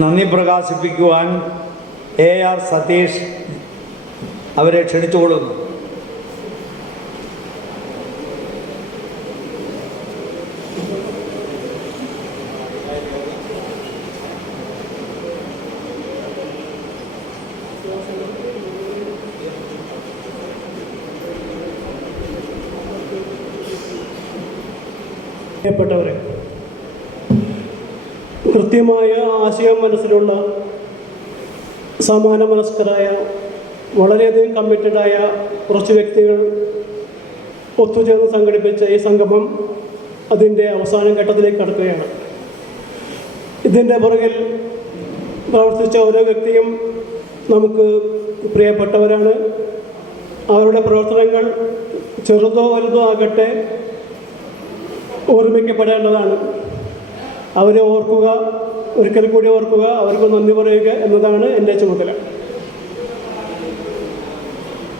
നന്ദി പ്രകാശിപ്പിക്കുവാൻ AR സതീഷ് അവരെ ക്ഷണിച്ചുകൊള്ളുന്നു. പ്രിയപ്പെട്ടവരെ, കൃത്യമായ ആശയം മനസ്സിലുള്ള സമാന മനസ്കരായ വളരെയധികം കമ്മിറ്റഡായ കുറച്ച് വ്യക്തികൾ ഒത്തുചേർന്ന് സംഘടിപ്പിച്ച ഈ സംഗമം അതിൻ്റെ അവസാന ഘട്ടത്തിലേക്ക് കടക്കുകയാണ്. ഇതിൻ്റെ പുറകിൽ പ്രവർത്തിച്ച ഓരോ വ്യക്തിയും നമുക്ക് പ്രിയപ്പെട്ടവരാണ്. അവരുടെ പ്രവർത്തനങ്ങൾ ചെറുതോ വലുതോ ആകട്ടെ ഓർമ്മിക്കപ്പെടേണ്ടതാണ്. അവരെ ഓർക്കുക, ഒരിക്കൽ കൂടി ഓർക്കുക, അവർക്ക് നന്ദി പറയുക എന്നതാണ് എൻ്റെ ചുമതല.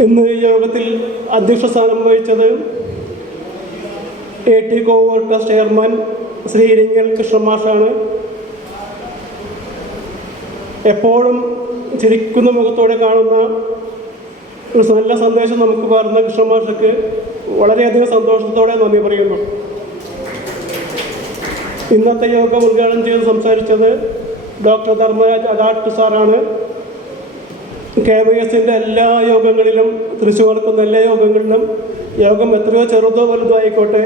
ഇന്ന് ഈ യോഗത്തിൽ അധ്യക്ഷ സ്ഥാനം വഹിച്ചത് AT കോവർക്കസ് ചെയർമാൻ ശ്രീ ഇരിങ്ങൽ കൃഷ്ണമാഷാണ്. എപ്പോഴും ചിരിക്കുന്ന മുഖത്തോടെ കാണുന്ന ഒരു നല്ല സന്ദേശം നമുക്ക് പകർന്ന കൃഷ്ണമാഷക്ക് വളരെയധികം സന്തോഷത്തോടെ നന്ദി പറയുന്നു. ഇന്നത്തെ യോഗം ഉദ്ഘാടനം ചെയ്ത് സംസാരിച്ചത് ഡോക്ടർ ധർമ്മരാജ് അഡാട്ട് സാറാണ്. KVSൻ്റെ എല്ലാ യോഗങ്ങളിലും, തൃശ്ശൂർ നടക്കുന്ന എല്ലാ യോഗങ്ങളിലും യോഗം എത്രയോ ചെറുതോ വലുതോ ആയിക്കോട്ടെ,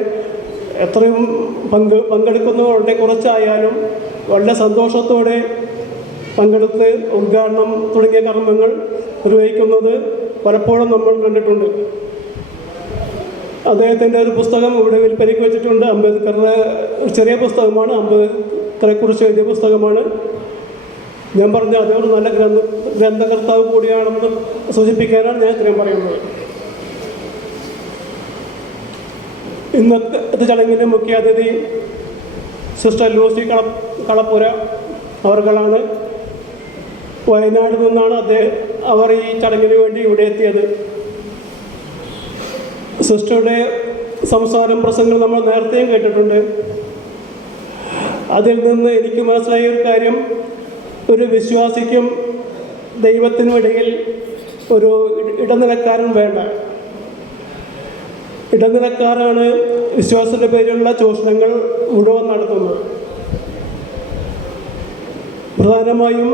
എത്രയും പങ്കെടുക്കുന്ന വളരെ കുറച്ചായാലും വളരെ സന്തോഷത്തോടെ പങ്കെടുത്ത് ഉദ്ഘാടനം തുടങ്ങിയ കർമ്മങ്ങൾ നിർവഹിക്കുന്നത് പലപ്പോഴും നമ്മൾ കണ്ടിട്ടുണ്ട്. അദ്ദേഹത്തിൻ്റെ ഒരു പുസ്തകം ഇവിടെ വിൽപ്പനയ്ക്ക് വെച്ചിട്ടുണ്ട്. അംബേദ്കറുടെ ഒരു ചെറിയ പുസ്തകമാണ്, അംബേദ്കറെക്കുറിച്ച് എഴുതിയ പുസ്തകമാണ്. ഞാൻ പറഞ്ഞ അതേ ഒരു നല്ല ഗ്രന്ഥകർത്താവ് കൂടിയാണെന്ന് സൂചിപ്പിക്കാനാണ് ഞാൻ ഇത്രയും പറയുന്നത്. ഇന്നത്തെ ചടങ്ങിൻ്റെ മുഖ്യ അതിഥി സിസ്റ്റർ ലൂസി കളപ്പുര അവർകളാണ്. വയനാട് നിന്നാണ് അവർ ഈ ചടങ്ങിന് വേണ്ടി ഇവിടെ എത്തിയത്. സിസ്റ്ററുടെ സംസാരം പ്രസംഗങ്ങൾ നമ്മൾ നേരത്തെയും കേട്ടിട്ടുണ്ട്. അതിൽ നിന്ന് എനിക്ക് മനസ്സിലായ ഒരു കാര്യം, ഒരു വിശ്വാസിക്കും ദൈവത്തിനും ഇടയിൽ ഒരു ഇടനിലക്കാരൻ വേണ്ട. ഇടനിലക്കാരാണ് വിശ്വാസത്തിൻ്റെ പേരിലുള്ള ചൂഷണങ്ങൾ മുഴുവൻ നടത്തുന്നത്. പ്രധാനമായും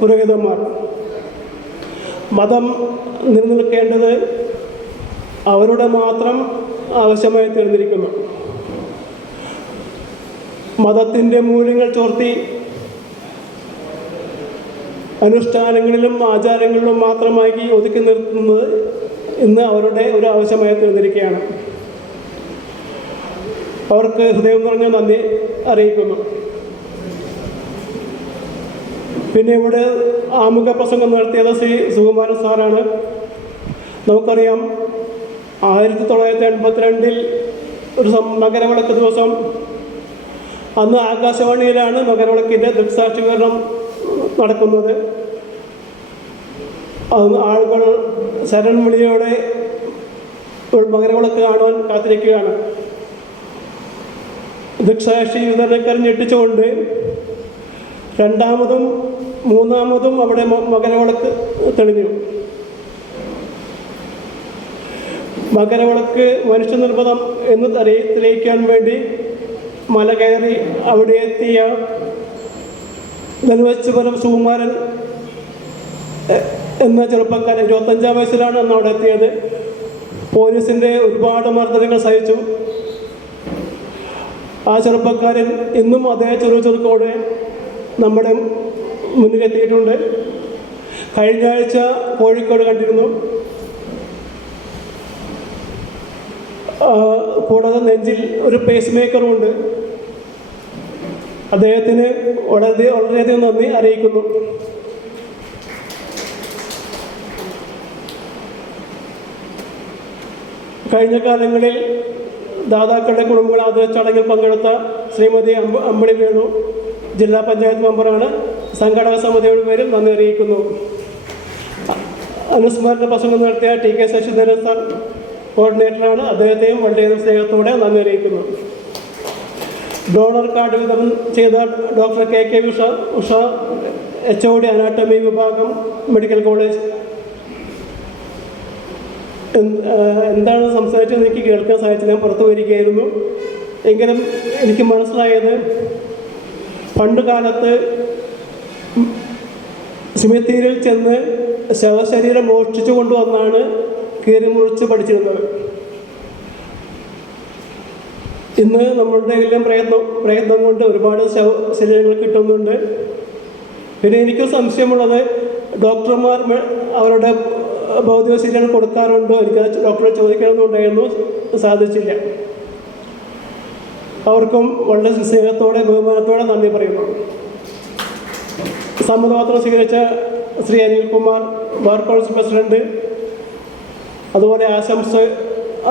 പുരോഹിതന്മാർ. മതം നിലനിൽക്കേണ്ടത് അവരുടെ മാത്രം ആവശ്യമായി തീർന്നിരിക്കുന്നു. മതത്തിൻ്റെ മൂല്യങ്ങൾ ചോർത്തി അനുഷ്ഠാനങ്ങളിലും ആചാരങ്ങളിലും മാത്രമായി ഒതുക്കി നിർത്തുന്നത് ഇന്ന് അവരുടെ ഒരു ആവശ്യമായി തീർന്നിരിക്കുകയാണ്. അവർക്ക് ഹൃദയം നിറഞ്ഞ നന്ദി അറിയിക്കുന്നു. പിന്നെ ഇവിടെ ആമുഖ പ്രസംഗം നടത്തിയത് ശ്രീ സുകുമാരൻ സാറാണ്. നമുക്കറിയാം, 1982 ഒരു മകരവിളക്ക് ദിവസം, അന്ന് ആകാശവാണിയിലാണ് മകരവിളക്കിൻ്റെ ദൃക്സാക്ഷികരണം നടക്കുന്നത്. ആളുകൾ ശരൺ വിളിയോടെ മകരവിളക്ക് കാണുവാൻ കാത്തിരിക്കുകയാണ്. ദൃക്സാക്ഷി വിതരണക്കാരൻ ഞെട്ടിച്ചുകൊണ്ട് രണ്ടാമതും മൂന്നാമതും അവിടെ മകരവിളക്ക് തെളിഞ്ഞു. മകരവിളക്ക് മനുഷ്യനിർമ്മിതം എന്ന് തെളിയിക്കാൻ വേണ്ടി മല കയറി അവിടെ എത്തിയ നെൽവച്ചുപുരം സുകുമാരൻ എന്ന ചെറുപ്പക്കാരൻ 25-ാം വയസ്സിലാണ് അന്ന് അവിടെ എത്തിയത്. പോലീസിൻ്റെ ഒരുപാട് മർദ്ദനങ്ങൾ സഹിച്ചു. ആ ചെറുപ്പക്കാരൻ ഇന്നും അതേ ചെറുക്കോടെ നമ്മുടെ മുന്നിലെത്തിയിട്ടുണ്ട്. കഴിഞ്ഞ ആഴ്ച കോഴിക്കോട് കണ്ടിരുന്നു. കൂടാതെ നെഞ്ചിൽ ഒരു പേസ് മേക്കറുമുണ്ട്. അദ്ദേഹത്തിന് വളരെയധികം നന്ദി അറിയിക്കുന്നു. കഴിഞ്ഞ കാലങ്ങളിൽ ദാതാക്കളുടെ കുടുംബങ്ങൾ ആദര ചടങ്ങിൽ പങ്കെടുത്ത ശ്രീമതി അമ്പിളി വേണു ജില്ലാ പഞ്ചായത്ത് മെമ്പറാണ്. സംഘടക സമിതിയുടെ പേരിൽ നന്ദി അറിയിക്കുന്നു. അനുസ്മരണ പ്രസംഗം നടത്തിയ TK ശശിധരൻ സാർ കോർഡിനേറ്ററാണ്. അദ്ദേഹത്തെയും വളരെയധികം സ്നേഹത്തോടെ നന്ദി അറിയിക്കുന്നു. ഡോണർ കാർഡ് വിതരണം ചെയ്ത doctor K Usha HOD anatomy വിഭാഗം മെഡിക്കൽ കോളേജ്. എന്താണ് സംസാരിച്ചത് എനിക്ക് കേൾക്കാൻ സാധിച്ചത്. ഞാൻ പുറത്തു വരികയായിരുന്നു. എങ്കിലും എനിക്ക് മനസ്സിലായത് പണ്ട് കാലത്ത് സിമിത്തേരിയിൽ ചെന്ന് ശവശരീരം മോഷ്ടിച്ചു കൊണ്ടുവന്നാണ് കീറി മുറിച്ച് പഠിച്ചിരുന്നത്. ഇന്ന് നമ്മളുടെ എല്ലാം പ്രയത്നം കൊണ്ട് ഒരുപാട് ശരീരങ്ങൾ കിട്ടുന്നുണ്ട്. പിന്നെ എനിക്ക് സംശയമുള്ളത് ഡോക്ടർമാർ അവരുടെ ഭൗതിക ശരീരം കൊടുക്കാറുണ്ടോ? എനിക്ക് ഡോക്ടറെ ചോദിക്കണമെന്നുണ്ടായിരുന്നു, സാധിച്ചില്ല. അവർക്കും വളരെ സ്നേഹത്തോടെ ബഹുമാനത്തോടെ നന്ദി പറയുന്നു. സമ്മതപത്രം സ്വീകരിച്ച Shri Anilkumar, bar council president, അതുപോലെ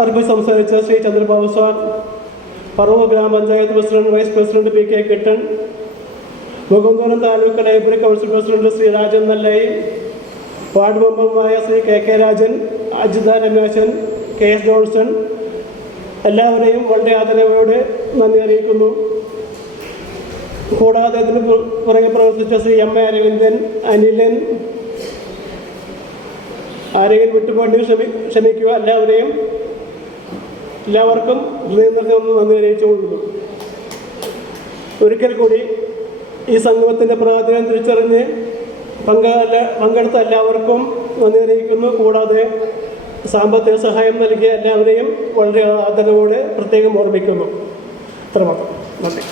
അർപ്പിച്ച് സംസാരിച്ച ശ്രീ ചന്ദ്രബാബു സാർ, പറവൂർ ഗ്രാമപഞ്ചായത്ത് president vice president PK Kittan, Mukundapuram taluk library council president Shri Rajan Nallayi, ward മെമ്പർമാരായ Shri KK Rajan, Ajitha Rameshan, KS Johnson, എല്ലാവരെയും വളരെ ആദരവോടെ നന്ദി അറിയിക്കുന്നു. കൂടാതെ ഇതിന് പുറകെ പ്രവർത്തിച്ച ശ്രീ MA അരവിന്ദൻ, അനിലൻ, ആരെങ്കിലും വിട്ടുപോയി ക്ഷമിക്കുക. എല്ലാവർക്കും ഹൃദയം നന്ദി അറിയിച്ചുകൊള്ളുന്നു. ഒരിക്കൽ കൂടി ഈ സംഗമത്തിൻ്റെ പ്രാധാന്യം തിരിച്ചറിഞ്ഞ് പങ്കെടുത്ത എല്ലാവർക്കും നന്ദി അറിയിക്കുന്നു. കൂടാതെ സാമ്പത്തിക സഹായം നൽകിയ എല്ലാവരെയും വളരെ ആദരവോടെ പ്രത്യേകം ഓർമ്മിക്കുന്നു. ഇത്രമാത്രം. നന്ദി.